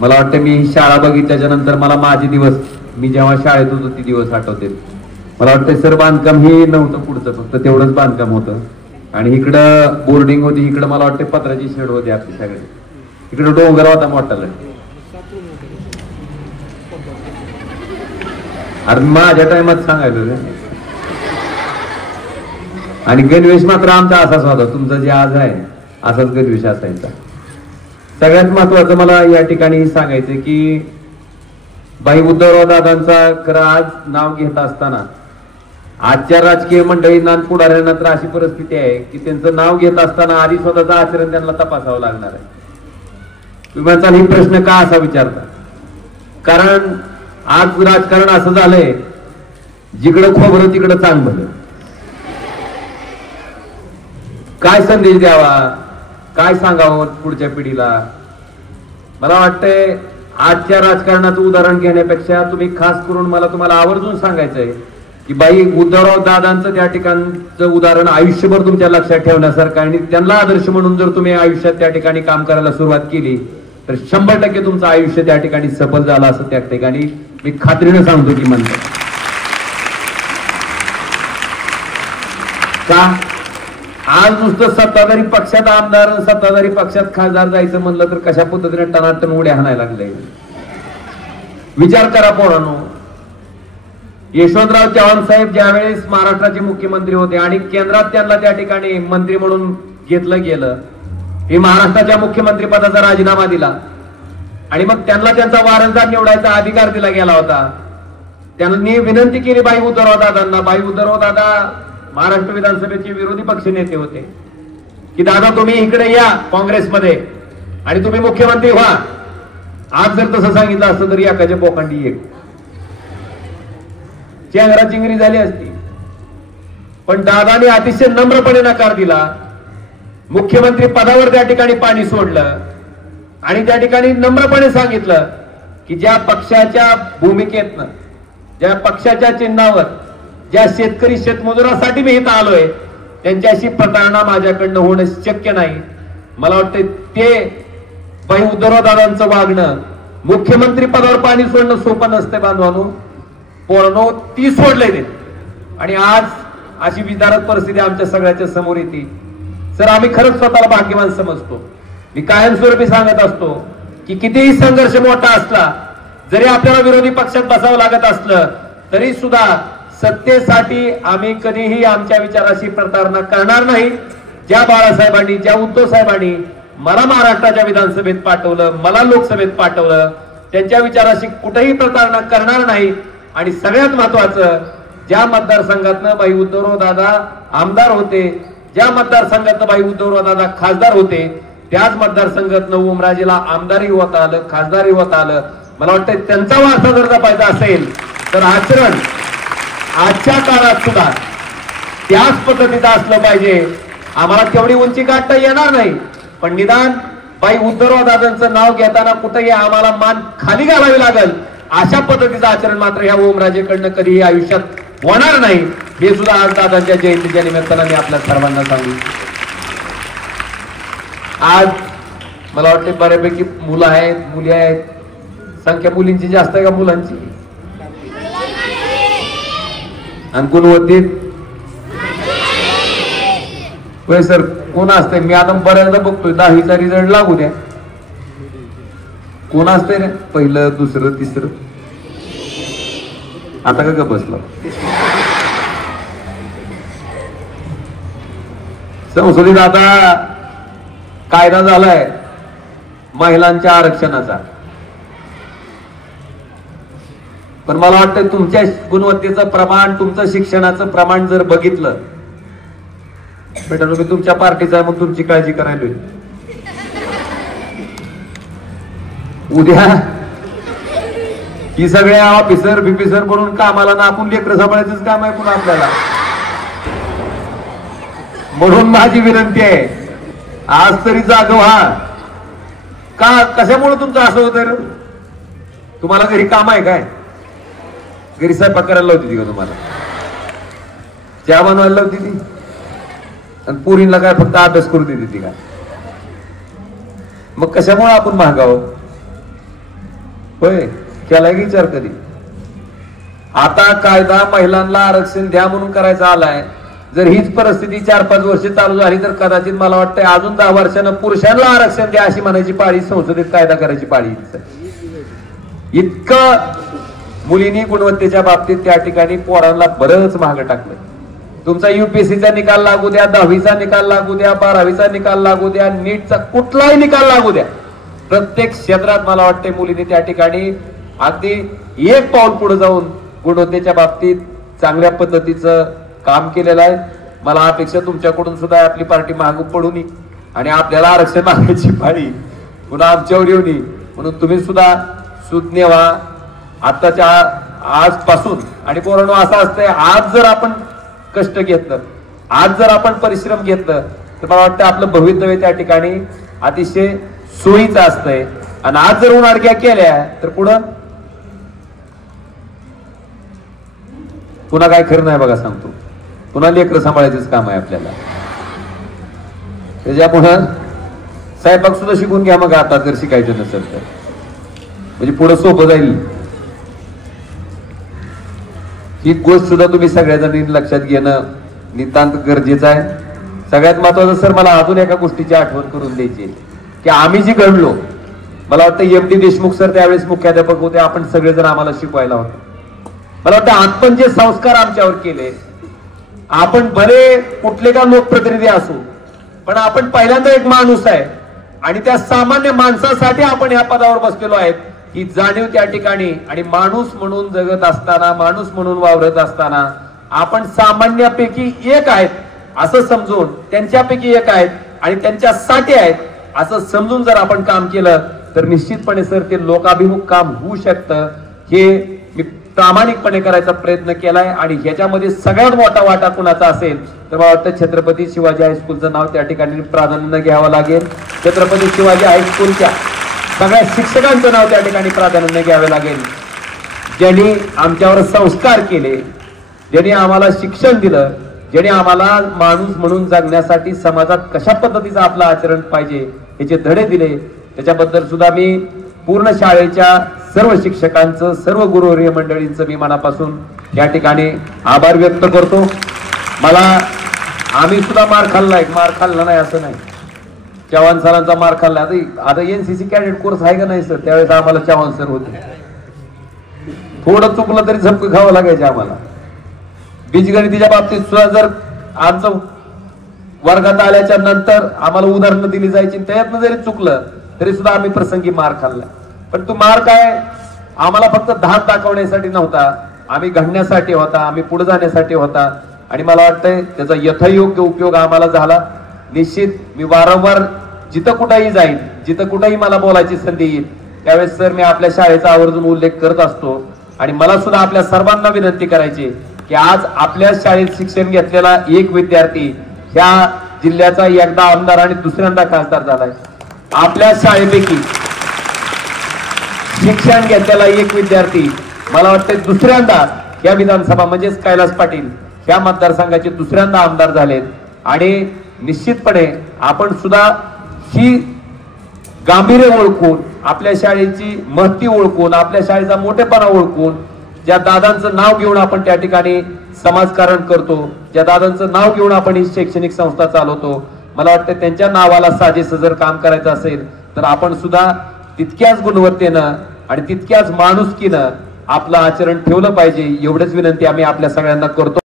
मला वाटतं मी शाळा बघितल्याच्या नंतर मला माझे दिवस, मी जेव्हा शाळेत होतो ती दिवस आठवते. मला वाटतं सर बांधकाम हे नव्हतं पुढचं, फक्त तेवढंच बांधकाम होतं. आणि इकडं बोर्डिंग होती, इकडं मला वाटतं पत्राची शेड होती आपली सगळे. इकडं डोंगर होता मोठाला. अरे माझ्या टायमात सांगायचं. आणि गणवेश मात्र आमचा असाच होता, तुमचा जे आज आहे असाच गणवेश असायचा. सगळ्यात महत्वाचं मला या ठिकाणी सांगायचं की भाई उद्धवराव दादांचा खरं आज नाव घेत असताना आजच्या राजकीय मंडळींना पुढाऱ्यांना तर अशी परिस्थिती आहे की त्यांचं नाव घेत असताना आधी स्वतःचं आचरण त्यांना तपासावं लागणार आहे. तुम्ही म्हणता ही प्रश्न का असा विचारता? कारण आज राजकारण असं झालंय, जिकडं खोबरं तिकडं चांग भलं. काय संदेश द्यावा, काय सांगावं पुढच्या पिढीला? मला वाटतंय आजच्या राजकारणाचं उदाहरण घेण्यापेक्षा तुम्ही खास करून मला तुम्हाला आवर्जून सांगायचंय की बाई उद्धवराव दादांचं त्या ठिकाणचं उदाहरण आयुष्यभर तुमच्या लक्षात ठेवण्यासारखं, आणि त्यांना आदर्श म्हणून जर तुम्ही आयुष्यात त्या ठिकाणी काम करायला सुरुवात केली तर 100% तुमचं आयुष्य त्या ठिकाणी सफल झालं असं त्या ठिकाणी मी खात्रीनं सांगतो की म्हणतो. का आज नुसतं सत्ताधारी पक्षात आमदार, सत्ताधारी पक्षात खासदार जायचं म्हणलं तर कशा पद्धतीने टनाटन उड्या हाणायला लागले. विचार करा पोरांनो, यशवंतराव चव्हाण साहेब ज्यावेळेस महाराष्ट्राचे मुख्यमंत्री होते आणि केंद्रात त्यांना त्या ठिकाणी मंत्री म्हणून घेतलं गेलं, हे महाराष्ट्राच्या मुख्यमंत्री पदाचा राजीनामा दिला आणि मग त्यांना त्यांचा वारसदार निवडायचा अधिकार दिला गेला होता. त्यांनी विनंती केली बाई उद्धवराव दादांना. बाई उद्धवराव दादा महाराष्ट्र विधानसभेचे विरोधी पक्ष नेते होते की दादा तुम्ही इकडे या काँग्रेसमध्ये आणि तुम्ही मुख्यमंत्री व्हा. आज जर तसं सांगितलं असतं तर एकाच्या पोकांडी एक चेंगरा चिंगरी झाली असती. पण दादाने अतिशय नम्रपणे नकार दिला. मुख्यमंत्री पदावर त्या ठिकाणी पाणी सोडलं आणि त्या ठिकाणी नम्रपणे सांगितलं की ज्या पक्षाच्या भूमिकेतनं, ज्या पक्षाच्या चिन्हावर, ज्या शेतकरी शेतमजुरासाठी मी इथं आलोय त्यांच्याशी प्रतारणा माझ्याकडनं होणं शक्य नाही. मला वाटतं ते बाई उद्धवराव दादांचं वागणं, मुख्यमंत्री पदावर पाणी सोडणं सोपं नसतं बांधवानो. पोरांनो ती सोडलंय ते. आणि आज अशी विदारक परिस्थिती आमच्या सगळ्याच्या समोर येते. सर आम्ही खरंच स्वतःला भाग्यवान समजतो. मी कायमस्वरूपी सांगत असतो की कितीही संघर्ष मोठा असला, जरी आपल्याला विरोधी पक्षात बसावं लागत असलं तरी सुद्धा सत्तेसाठी आम्ही कधीही आमच्या विचाराशी प्रतारणा करणार नाही. ज्या बाळासाहेबांनी, ज्या उद्धव साहेबांनी मला महाराष्ट्राच्या विधानसभेत पाठवलं, मला लोकसभेत पाठवलं, त्यांच्या विचाराशी कुठेही प्रतारणा करणार नाही. आणि सगळ्यात महत्वाचं, ज्या मतदारसंघातनं बाई उद्धवराव दादा आमदार होते, ज्या मतदारसंघातनं बाई उद्धवराव दादा खासदार होते, त्याच मतदारसंघातनं ओमराजेला आमदारही होता आलं, खासदारही होता आलं. मला वाटतं त्यांचा वारसा जर जपायचा असेल तर आचरण आजच्या काळात सुद्धा त्याच पद्धतीचं असलं पाहिजे. आम्हाला तेवढी उंची गाठता येणार नाही, पण निदान बाई उद्धवराव दादांचं नाव घेताना कुठेही आम्हाला मान खाली घालावी लागेल अशा पद्धतीचं आचरण मात्र ह्या ओमराजेकडनं कधीही आयुष्यात होणार नाही. हे सुद्धा आज दादांच्या जयंतीच्या निमित्तानं मी आपल्या सर्वांना सांगू. आज मला वाटते बऱ्यापैकी मुलं आहेत, मुली आहेत. संख्या मुलींची जास्त आहे का मुलांची? आणि गुणवत्तेत होय सर कोण असतंय? मी आता बऱ्याचदा बघतोय 10वीचा रिझल्ट लागू द्या, कोण असतंय रे पहिलं, दुसरं, तिसरं? आता का बसलं? संसदेत आता कायदा झालाय महिलांच्या आरक्षणाचा, पण मला वाटतं तुमच्या गुणवत्तेचं प्रमाण, तुमचं शिक्षणाचं प्रमाण जर बघितलं बेटा, मी तुमच्या पार्टीचा आहे मग तुमची काळजी करायला होईल. उद्या ही सगळ्या ऑफिसर बिफिसर म्हणून कामाला ना आपण लेकरं सांभाळायचंच काम आहे पुन्हा आपल्याला. म्हणून माझी विनंती आहे, आज तरी जाग व्हा. का कशामुळे तुमचं असं होतं? तुम्हाला घरी काम आहे काय? घरी स्वयंपाक करायला लावती का तुम्हाला? चहा बनवायला लावती ती? आणि पोरींना काय फक्त अभ्यास करू देते ती का? मग कशामुळे आपण महागावं? होय केलाय की विचार कधी? आता कायदा महिलांना आरक्षण द्या म्हणून करायचा आलाय. जर हीच परिस्थिती 4-5 वर्ष चालू झाली तर कदाचित मला वाटतंय अजून 10 वर्षानं पुरुषांना आरक्षण द्या अशी म्हणायची पाळी, संसदेत कायदा करायची पाळी. इतकं मुलींनी गुणवत्तेच्या बाबतीत त्या ठिकाणी पोरांना बरंच मागं टाकलं. तुमचा UPSCचा निकाल लागू द्या, 10वीचा निकाल लागू द्या, 12वीचा निकाल लागू द्या, नीटचा कुठलाही निकाल लागू द्या, प्रत्येक क्षेत्रात मला वाटते मुलींनी त्या ठिकाणी अगदी एक पाऊल पुढे जाऊन गुणवत्तेच्या बाबतीत चांगल्या पद्धतीचं काम केलेलं आहे. मला अपेक्षा तुमच्याकडून सुद्धा आपली पार्टी मागू पडू नये आणि आपल्याला आरक्षण मागण्याची पाळी पुन्हा आमच्यावर येऊ नये म्हणून तुम्ही सुद्धा सुज्ञ व्हा आताच्या आजपासून. आणि पोरांनो असं असतंय, आज जर आपण कष्ट घेतलं, आज जर आपण परिश्रम घेतलं तर मला वाटतं आपलं भवितव्य त्या ठिकाणी अतिशय सोयीचं असतंय. आणि आज जर उन्हाळक्या केल्या तर पुन्हा काय खरं नाही बघा. सांगतो पुन्हा लेकरं सांभाळायचंच काम आहे आपल्याला. त्याच्या पुन्हा स्वयंपाक सुद्धा शिकून घ्या मग आता जर शिकायचं नसेल तर, म्हणजे पुढे सोपं जाईल. ही गोष्ट सुद्धा तुम्ही सगळ्याजणांनी लक्षात घेणं नितांत गरजेचं आहे. सगळ्यात महत्वाचं सर मला अजून एका गोष्टीची आठवण करून द्यायची की आम्ही जी घडलो, मला वाटतं MD देशमुख सर त्यावेळेस मुख्याध्यापक होते, आपण सगळेजण आम्हाला शिकवायला होते. मला वाटतं आपण जे संस्कार आमच्यावर केले, आपण भले कुठले का लोकप्रतिनिधी असू पण आपण पहिल्यांदा एक माणूस आहे आणि त्या सामान्य माणसासाठी आपण या पदावर बसलेलो आहेत ही जाणीव त्या ठिकाणी. आणि माणूस म्हणून जगत असताना, माणूस म्हणून वावरत असताना आपण सामान्यापैकी एक आहेत असं समजून, त्यांच्यापैकी एक आहेत आणि त्यांच्यासाठी आहेत असं समजून जर आपण काम केलं तर निश्चितपणे सर ते लोकाभिमुख काम होऊ शकतं. हे मी प्रामाणिकपणे करायचा प्रयत्न केलाय. आणि ह्याच्यामध्ये सगळ्यात मोठा वाटा कुणाचा असेल तर मला वाटतं छत्रपती शिवाजी हायस्कूलचं नाव त्या ठिकाणी प्राधान्यानं घ्यावं लागेल. छत्रपती शिवाजी हायस्कूलच्या सगळ्या शिक्षकांचं नाव त्या ठिकाणी प्राधान्यानं घ्यावं लागेल, ज्यांनी आमच्यावर संस्कार केले, ज्यांनी आम्हाला शिक्षण दिलं, ज्यांनी आम्हाला माणूस म्हणून जगण्यासाठी समाजात कशा पद्धतीचं आपलं आचरण पाहिजे याचे धडे दिले. त्याच्याबद्दल सुद्धा मी पूर्ण शाळेच्या सर्व शिक्षकांचं, सर्व गुरुवर्य मंडळींचं मी मनापासून या ठिकाणी आभार व्यक्त करतो. आम्ही सुद्धा मार खाल्ला नाही असं नाही, चव्हाण सरांचा मार खाल्ला. आता NCC कॅडेट कोर्स आहे का नाही सर, त्यावेळेस आम्हाला चव्हाण सर होते. थोडं चुकलं तरी झपकं खावं लागायचे आम्हाला. बीजगणितीच्या बाबतीत सुद्धा जर आमचं वर्गात आल्याच्या नंतर आम्हाला उदाहरणं दिली जायची, त्यातनं जरी चुकलं तरी सुद्धा आम्ही प्रसंगी मार खाल्ला. पण तो मार काय आम्हाला फक्त धाक दाखवण्यासाठी नव्हता, आम्ही घडण्यासाठी होता, आम्ही पुढे जाण्यासाठी होता. आणि मला वाटतंय त्याचा यथायोग्य उपयोग आम्हाला झाला. निश्चित मी वारंवार जिथं कुठेही जाईन, जिथं कुठेही मला बोलायची संधी येईल त्यावेळेस सर मी आपल्या शाळेचा आवर्जून उल्लेख करत असतो. आणि मला सुद्धा आपल्या सर्वांना विनंती करायची की आज आपल्या शाळेत शिक्षण घेतलेला एक विद्यार्थी ह्या जिल्ह्याचा एकदा आमदार आणि दुसऱ्यांदा खासदार झालाय. आपल्या शाळेपैकी शिक्षण घेतलेला एक विद्यार्थी मला वाटतं दुसऱ्यांदा या विधानसभा म्हणजेच कैलास पाटील ह्या मतदारसंघाचे दुसऱ्यांदा आमदार झालेत. आणि निश्चितपणे आपण सुद्धा ही गांभीर्य ओळखून, आपल्या शाळेची महती ओळखून, आपल्या शाळेचा मोठेपणा ओळखून, ज्या दादांचं नाव घेऊन आपण त्या ठिकाणी समाजकारण करतो, ज्या दादांचं नाव घेऊन आपण ही शैक्षणिक संस्था चालवतो, मला वाटतं त्यांच्या नावाला साजेसं जर काम करायचं असेल तर आपण सुद्धा तितक्याच गुणवत्तेनं आणि तितक्याच माणुसकीनं आपलं आचरण ठेवलं पाहिजे. एवढंच विनंती आम्ही आपल्या सगळ्यांना करतो.